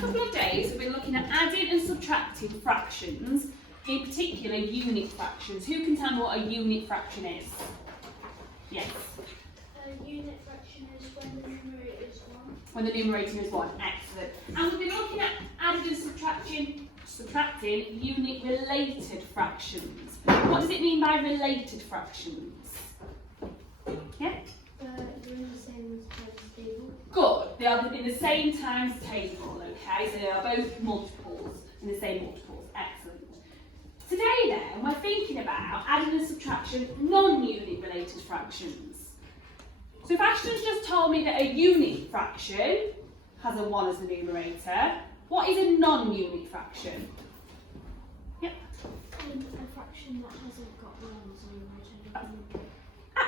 last couple of days, we've been looking at adding and subtracting fractions, in particular unit fractions. Who can tell me what a unit fraction is? Yes. A unit fraction is when the numerator is 1. When the numerator is 1. Excellent. And we've been looking at adding and subtracting unit related fractions. What does it mean by related fractions? Yeah? They're in the same times table. Good. They are in the same times table, okay? So they are both multiples in the same multiples. Excellent. Today then, we're thinking about adding and subtraction non-unit related fractions. So if Ashton's just told me that a unit fraction has a 1 as the numerator, what is a non-unit fraction? Yep. A fraction that hasn't got 1 as a numerator.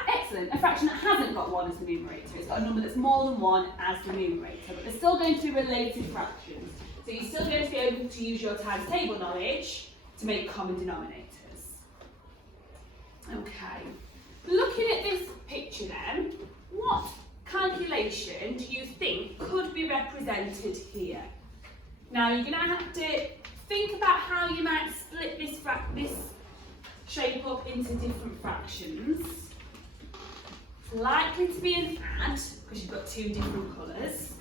Excellent. A fraction that hasn't got 1 as the numerator. It's got a number that's more than 1 as the numerator, but they're still going to be related fractions. So you're still going to be able to use your times table knowledge to make common denominators. Okay. Looking at this picture then, what calculation do you think could be represented here? Now you're going to have to think about how you might split this shape up into different fractions. It's likely to be an add because you've got two different colours.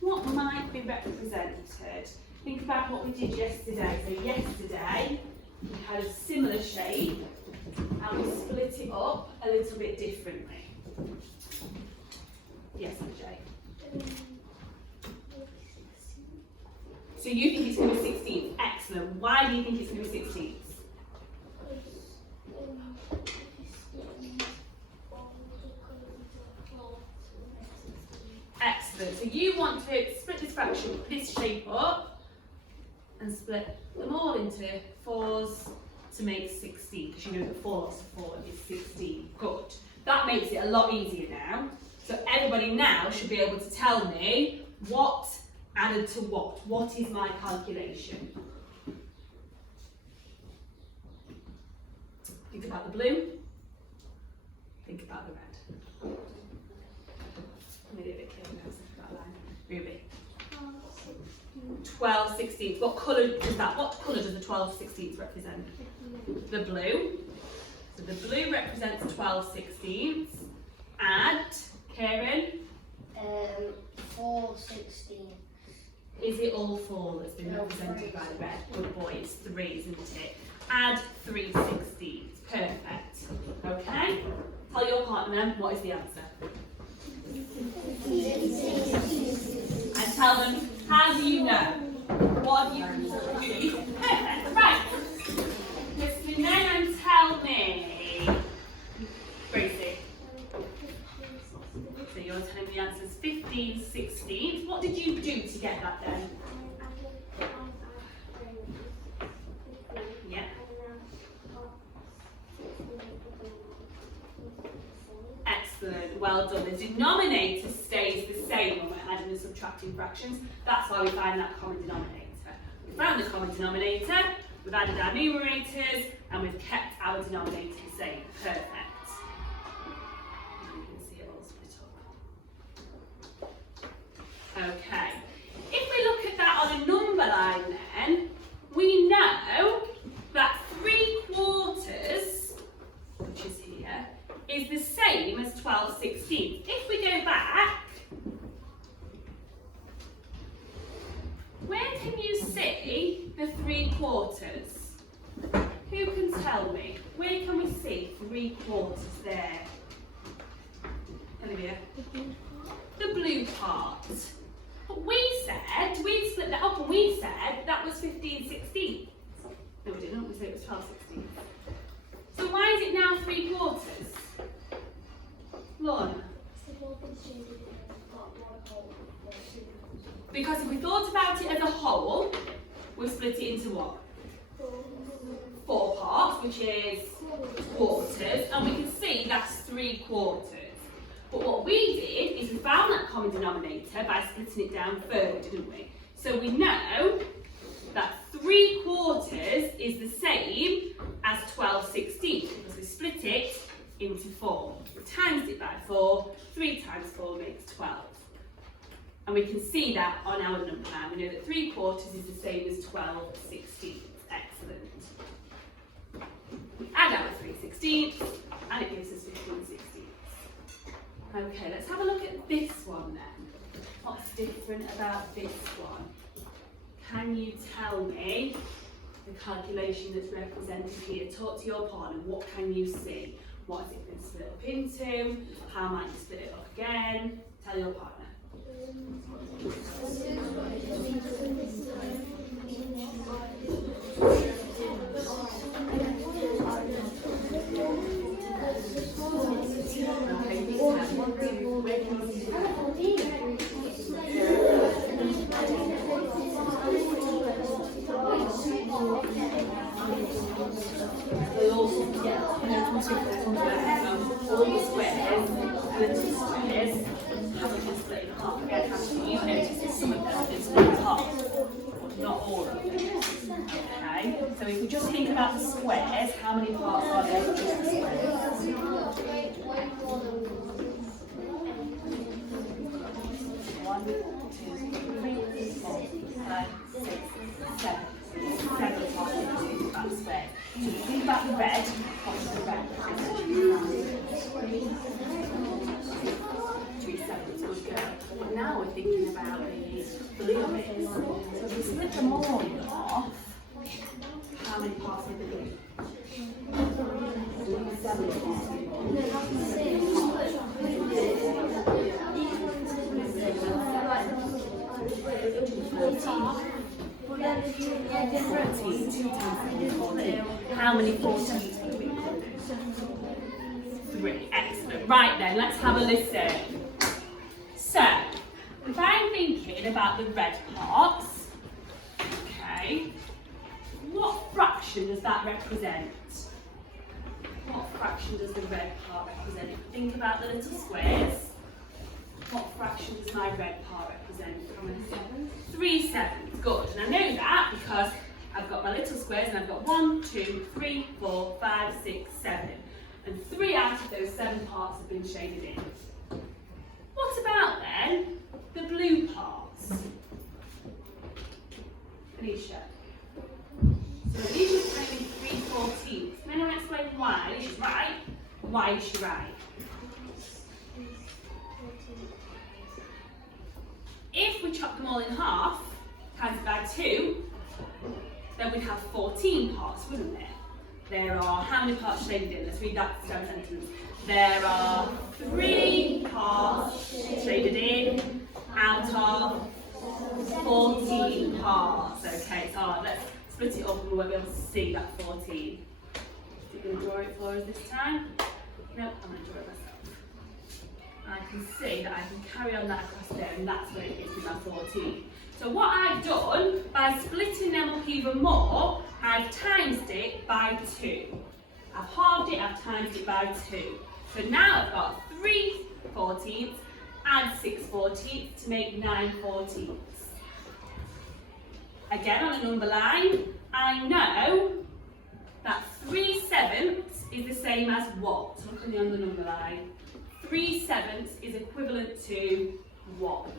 What might be represented? Think about what we did yesterday. So yesterday we had a similar shape and we split it up a little bit differently. Yes, Jay. So you think it's going to be 16? Excellent. Why do you think it's going to be 16? Excellent. So you want to split this fraction, this shape up, and split them all into 4s to make 16, because you know that 4 lots of 4 is 16. Good. That makes it a lot easier now. So everybody now should be able to tell me what added to what. What is my calculation? Think about the blue. Think about the red. Let me do a bit clearer now. Think about that line. Ruby. 12 16ths. What colour does that? What colour does the 12 16ths represent? The blue. So the blue represents 12 16ths. Add, Karen. 4 16. Is it all 4 that's been represented by the red? Good boy, it's 3, isn't it? Add 3 16ths. Perfect. Okay? Tell your partner then, what is the answer? And tell them, how do you know? What have you perfect. Right. Listen then and tell me. Gracie. So you're telling me the answer is 15 16ths. What did you do to get that then? Yeah. Excellent, well done. The denominator stays the same when we're adding and subtracting fractions. That's why we find that common denominator. We found the common denominator, we've added our numerators, and we've kept our denominator the same. Perfect. Now you can see it all split up. Okay. If we look at that on a number line then, we know that 3/4, which is here, is the same as 12 16ths. If we go back, where can you see the 3/4? Who can tell me? Where can we see 3/4 there? Olivia? The blue part. But we split that up and we said that was 15 16. No, we didn't. We said it was 12 16. So why is it now 3/4? Lorna? Because if we thought about it as a whole, we split it into what? 4 parts, which is quarters, and we can see that's 3/4. But what we did is we found that common denominator by splitting it down further, didn't we? So we know that 3/4 is the same as 12 16 because we split it into 4. We times it by 4, 3 times 4 makes 12. And we can see that on our number line. We know that 3/4 is the same as 12/16. Excellent. Add our 3/16 and it gives us 15/16. Okay, let's have a look at this one then. What's different about this one? Can you tell me the calculation that's represented here? Talk to your partner. What can you see? What has it been split up into? How might you split it up again? Tell your partner. All the squares, little squares, haven't been split in half. Again, actually, you notice that some of them have been split in half, but not all of them. Okay, so if we just think about the squares, how many parts are there for just the squares? 1, 2, 3, 4, 5, 6, 7. 7 parts if we think about the squares. So if we think about the red, what's the red? 3/7, good girl. And now we're thinking about the blue bits. So if we split them all in half, how many parts are there? 7 parts. How many 14s would we produce? 3. Excellent. Right then, let's have a listen. So, if I'm thinking about the red parts, okay, what fraction does that represent? What fraction does the red part represent? If you think about the little squares, what fraction does my red part represent? 3/7. Good. And I know that because I've got my little squares and I've got 1, 2, 3, 4, 5, 6, 7. And 3 out of those 7 parts have been shaded in. What about then the blue parts? Alicia. So Alicia's claiming 3/14. Can anyone explain why? Alicia's right. Why is she right? If we chop them all in half, times it by 2, then we'd have 14 parts, wouldn't there? There are, how many parts shaded in? Let's read that sentence. There are 3 parts shaded in out of 14 parts. Okay, so let's split it up and we won't be able to see that 14. Are you going to draw it for us this time? No, I'm going to draw it myself. I can see that I can carry on that across there and that's where it gives me my 14. So what I've done, by splitting them up even more, I've times it by 2. I've halved it, I've times it by 2. So now I've got 3/14 and 6/14 to make 9/14. Again, on a number line, I know that 3/7 is the same as what? Look on the number line. 3/7 is equivalent to what?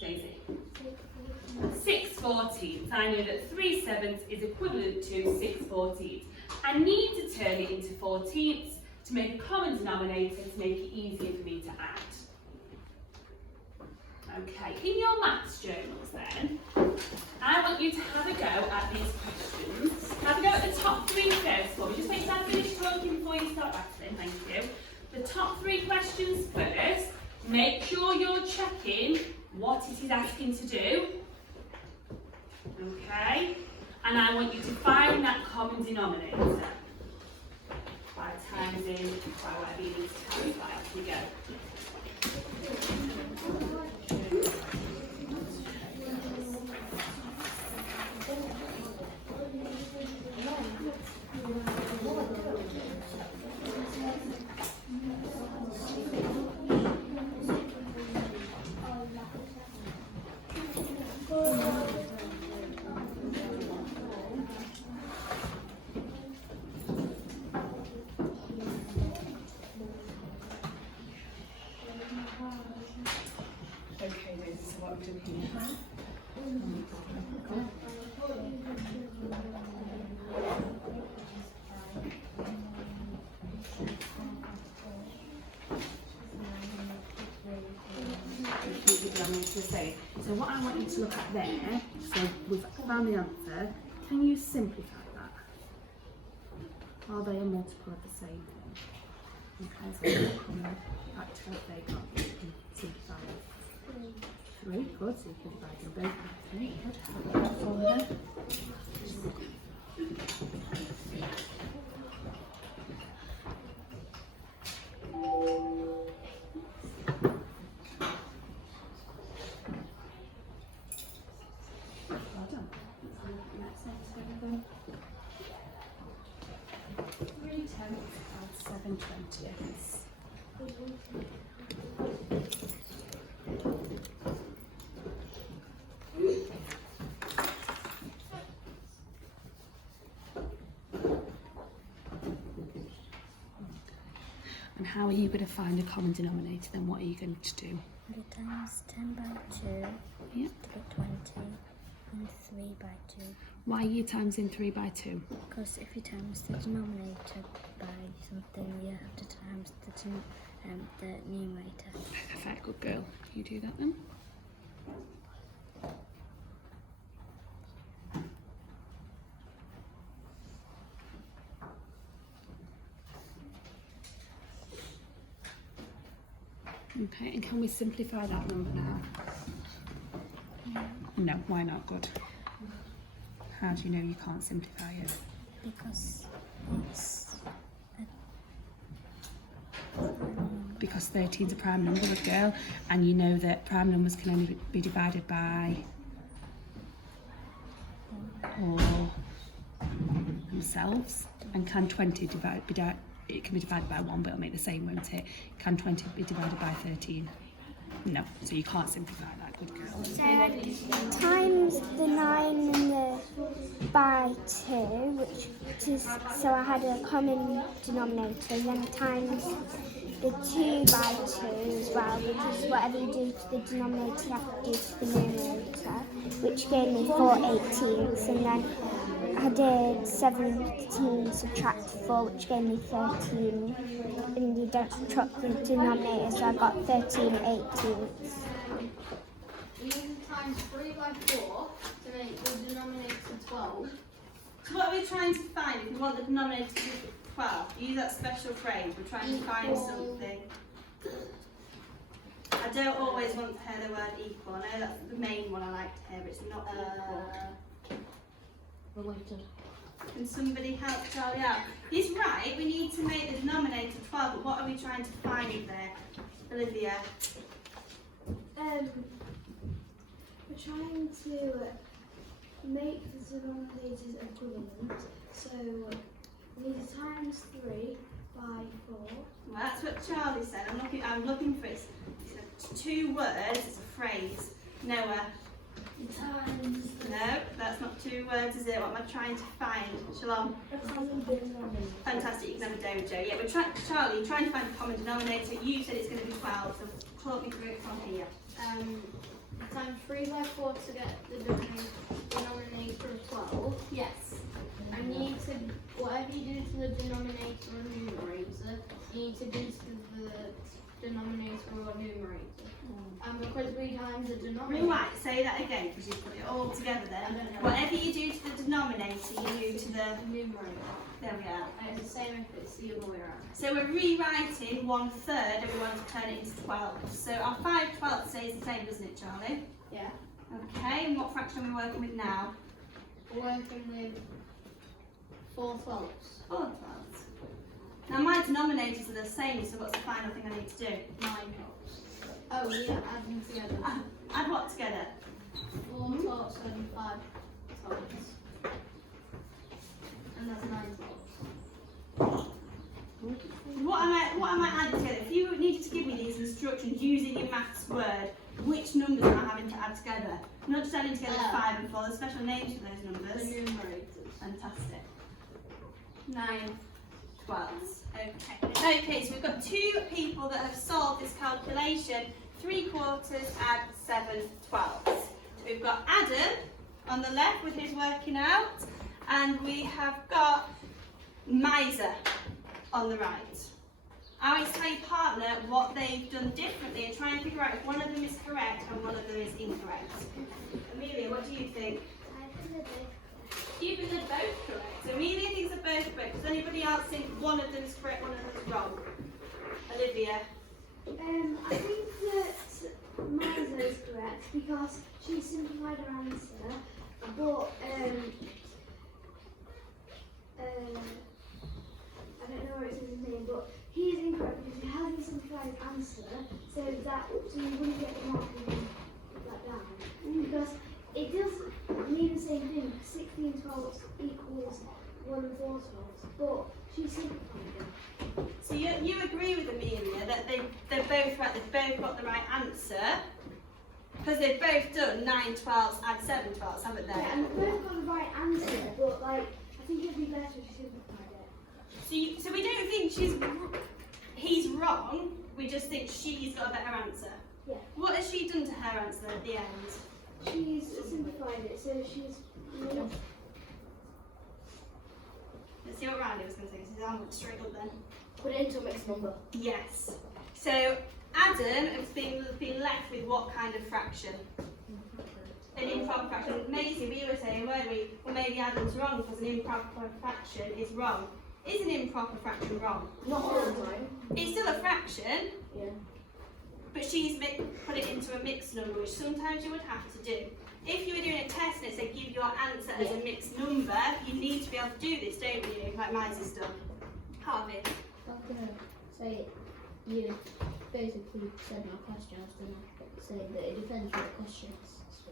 Daisy. 6/14. I know that 3/7 is equivalent to 6/14. I need to turn it into 14ths to make a common denominator to make it easier for me to add. Okay, in your maths journals then, I want you to have a go at these questions. Have a go at the top 3 first for me. Just wait till I finish talking before you start answering, thank you. The top 3 questions first. Make sure you're checking what it is asking to do. Okay? And I want you to find that common denominator. By times in, by whatever you need to times by. Off you go. bottom here. So what I want you to look at there, so we've found the answer, can you simplify that? Are they a multiple of the same thing? Okay, so we're coming back to what they got, you can simplify it. 3, good, so you can divide them both by 3, good. Have that for her. Well done. Next then. 3 tenths and 7 twentieths. And how are you going to find a common denominator then? What are you going to do? 100 times 10 by 2 Yep. to get 20 and 3 by 2. Why are you timesing 3 by 2? Because if you times the denominator by something, you have to times the numerator. Perfect, good girl. You do that then. Okay, and can we simplify that number now? No, why not? Good. How do you know you can't simplify it? Because it's Because 13 is a prime number, good girl, and you know that prime numbers can only be divided by or themselves. And can 20 it can be divided by 1, but it'll make the same, won't it? Can 20 be divided by 13? No, so you can't simplify that, good girl. Times the 9 and the by 2, which is, so I had a common denominator, and then times the 2 by 2 as well, because whatever you do to the denominator you have to do to the numerator, which gave me 4/18ths, and then I did 17 subtract 4, which gave me 13, and you don't subtract the denominator, so I got 13/18ths. We use times 3 by 4 to make the denominator 12. So what are we trying to find? If we want the denominator to be 12, use that special phrase. We're trying to find something. I don't always want to hear the word equal. I know that's the main one I like to hear, but it's not equal. Related. Can somebody help Charlie out? He's right, we need to make the denominator 12, but what are we trying to find there? Olivia? we're trying to make the denominators equivalent. So we need times 3 by 4. Well, that's what Charlie said. I'm looking for it. It's 2 words, it's a phrase. Noah? Times No, that's not 2 words, is it? What am I trying to find? Shalom? a common denominator. Fantastic, you can have a dojo. Yeah, we're Charlie, trying to find a common denominator. You said it's going to be 12, so talk me through it from here. Times 3 by 4 to get the denominator of 12. Yes. I need to, whatever you do to the denominator or numerator, you need to do to the denominator or numerator. And because we times the denominator. Right, say that again because you put it all together I then. don't know. Whatever you do to the denominator, you do to the. Numerator. There we are. And it's the same if it's the other way around. So we're rewriting 1/3 and we want to turn it into 12. So our 5/12 stays the same, doesn't it, Charlie? Yeah. Okay, and what fraction are we working with now? We're working with 4/12. 4/12. Now my denominators are the same, so what's the final thing I need to do? 9/12. Oh, yeah, add them together. Add what together? 4/12 and 5/12. And that's 9/12. What am I adding together? If you needed to give me these instructions using your maths word, which numbers am I having to add together? I'm not just adding together 5 and 4, there's special names for those The numbers. numerators. Fantastic. 9/12. Okay, so we've got 2 people that have solved this calculation 3/4 add 7/12. We've got Adam on the left with his working out, and we have got Miser on the right. I want to tell your partner what they've done differently and try and figure out if one of them is correct and one of them is incorrect. Amelia, what do you think? You think they're both correct. Amelia thinks they're both correct. Does anybody else think one of them is correct, one of them is wrong? Olivia? I think that Miser is correct because she simplified her answer, but I don't know what it is his name, but he is incorrect because he hasn't simplified his answer, so you wouldn't get the mark if you put that down. Because it does mean the same thing. 16/12 equals 1 4/12, but she simplified it. So you agree with Amelia that they're both right, they've both got the right answer, because they've both done 9/12 and 7/12, haven't they? Yeah, and they both got the right answer, but I think it'd be better if she simplified it. So we don't think he's wrong, we just think she's got a better answer. Yeah. What has she done to her answer at the end? She's simplified it, so she's Let's see what Riley was going to say, because his arm went straight up then. Put it into a mixed number. Yes. So Adam has been left with what kind of fraction? An improper fraction. Maisie, we were saying, weren't we? Well, maybe Adam's wrong because an improper fraction is wrong. Is an improper fraction wrong? Not all the time. It's still a fraction, Yeah. but she's put it into a mixed number, which sometimes you would have to do. If you were doing a test and it said give your answer as a mixed number, you need to be able to do this, don't you? Like Maisie's done. Harvey. I was going to say, you basically said my question. I was going to say that it depends what the question is. So.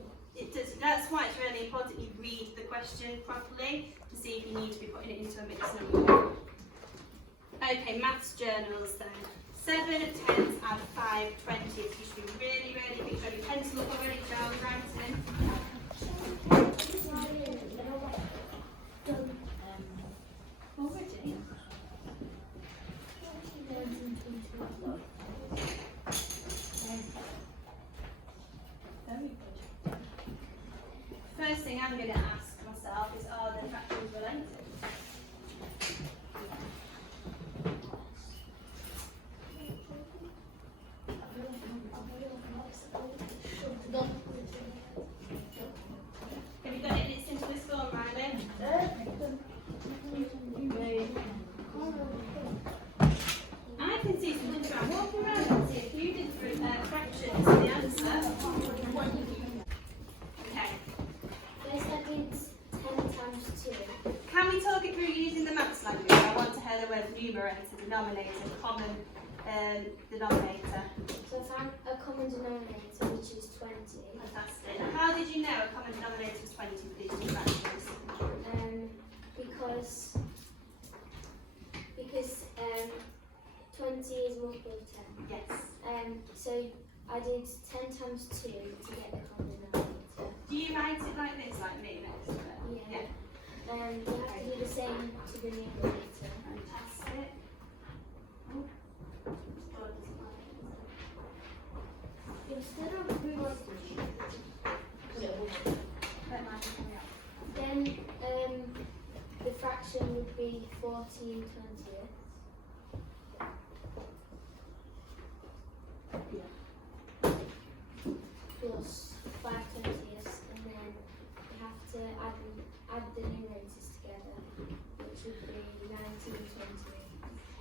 That's why it's really important you read the question properly to see if you need to be putting it into a mixed number. Okay, maths journals then. 7, 10s add 5, 20s. You should be really, really big. Got your pencil up already, Charles, writing. Already? Very good. First thing I'm going to ask myself is, are the fractions related? Have you got it in its simplest form, Riley? I can see some different. Walk around and see a few different fractions in the answer. Okay. Yes, I did 10 times 2. Can we talk it through using the maths language? I want to hear the word numerator, denominator, common denominator. So I found a common denominator, which is 20. Fantastic. How did you know a common denominator was 20 for these two fractions? Because 20 is multiple of 10. Yes. So I did 10 times 2 to get the common denominator. Do you write it like this, like me next to it? Yeah. You have to do the same to the numerator. Fantastic. Instead of then the fraction would be 14/20 plus 5/20, and then you have to add the numerators together, which would be 19/20.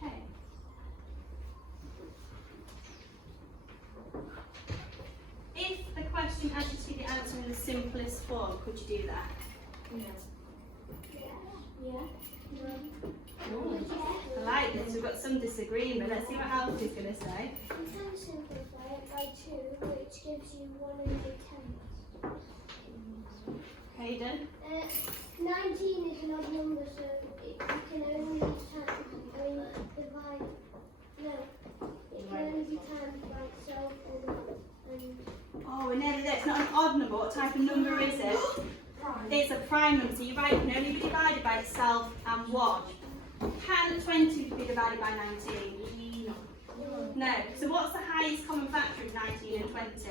Okay. If the question asked you to give the answer in the simplest form, could you do that? Yeah. I like this. We've got some disagreement. Let's see what Alfie's going to say. You can simplify it by 2, which gives you 1/10. Hayden? 19 is an odd number, so you can only divide. No, it can only be times by itself and Oh, we're nearly there. It's not an odd number. What type of number is it? It's a prime number. So you're right, it can only be divided by itself and 1. Can 20 be divided by 19? No. So what's the highest common factor of 19 and 20?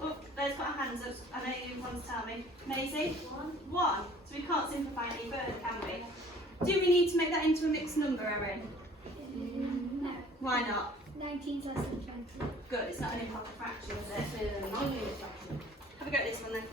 Oh, those got our hands up. I know you want to tell me. Maisie? 1. So we can't simplify any further, can we? Do we need to make that into a mixed number, Erin? No. Why not? 19's less than 20. Good, it's not an improper fraction, is it? Have a go at this one then.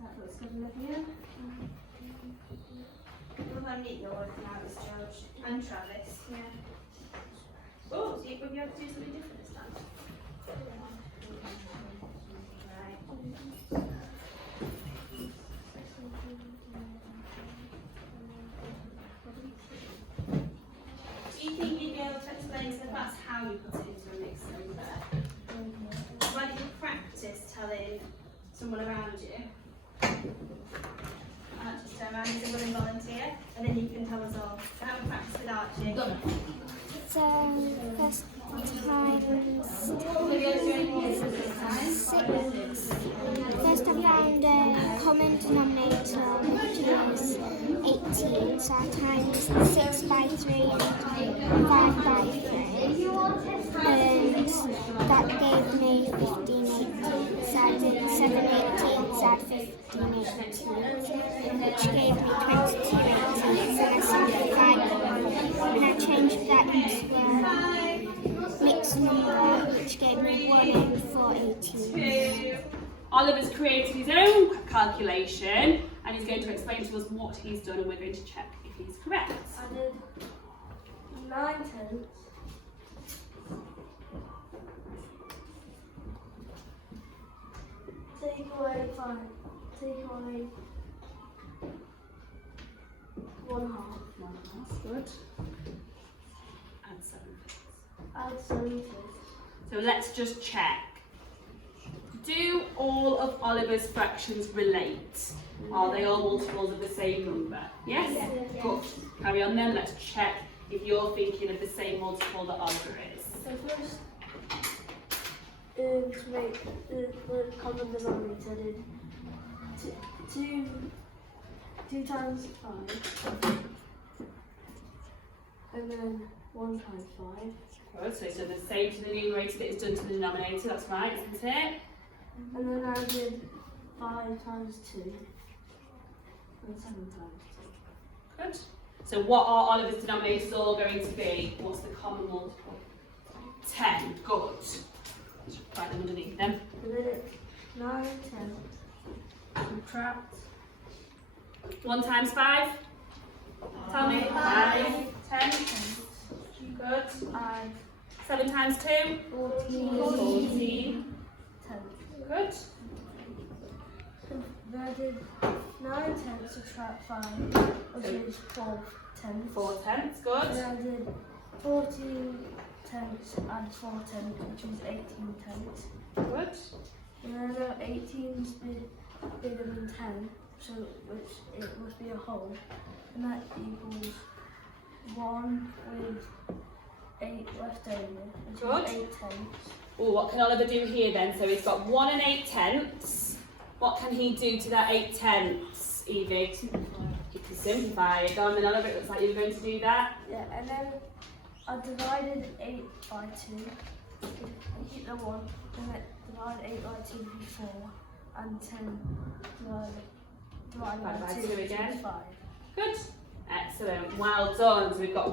That looks good enough here. We'll have meet your work now, Miss George. And Travis. Yeah. Oh, so you'll be able to do something different this time? Right. Do you think you'd be able to explain to the class how you put it into a mixed number? Why don't you practice telling someone around you? Just turn around as a willing volunteer, and then you can tell us all. So have a practice with Archie. So first times 6. First I found a common denominator which is 18, so I times 6 by 3 and 5 by 3. And that gave me 15 18. So I did 7 18s, add 15 18, which gave me 22 18s, and I simplified them. And I changed that into a mixed number, which gave me 1 and 4 18s. Oliver's created his own calculation and he's going to explain to us what he's done and we're going to check if he's correct. I did 9 tenths. Take away 5. Take away 1/2. That's good. And 7 fifths. Add 7 fifths. So let's just check. Do all of Oliver's fractions relate? Are they all multiples of the same number? Yes? Yes. Good. Carry on then. Let's check if you're thinking of the same multiple that Oliver is. So first, to make the common denominator, I did 2 times 5, and then 1 times 5, Good. So it's done the same to the numerator that it's done to the denominator. That's right, isn't it? and then I did 5 times 2, and 7 times Good. So what are Oliver's denominators all going to be? What's the common multiple? 10. Good. Just write them underneath them. 2. And then it's 9 tenths, subtract 1 times 5? Tell me. 5. 10. Good. add 7 times 2? 14. tenths. Good. Then I did 9 tenths, subtract 5, which is 4 tenths. 4 tenths. And Good. then I did 14 tenths, add 4 tenths, which is 18 tenths. Good. And then I know 18's bigger than 10, so which it must be a whole. And that equals 1 with 8 left over, which Good. is 8 tenths. Oh, what can Oliver do here then? So he's got 1 and 8 tenths. What can he do to that 8 tenths, Evie? He can simplify it. Go on then, Oliver. It looks like you were going to do that. Yeah, and then I divided 8 by 2. Keep the 1, and then divide 8 by 2 would be 4, and 10 divided by 2 2 which is again. 5. Good. Excellent. Well done. So we've got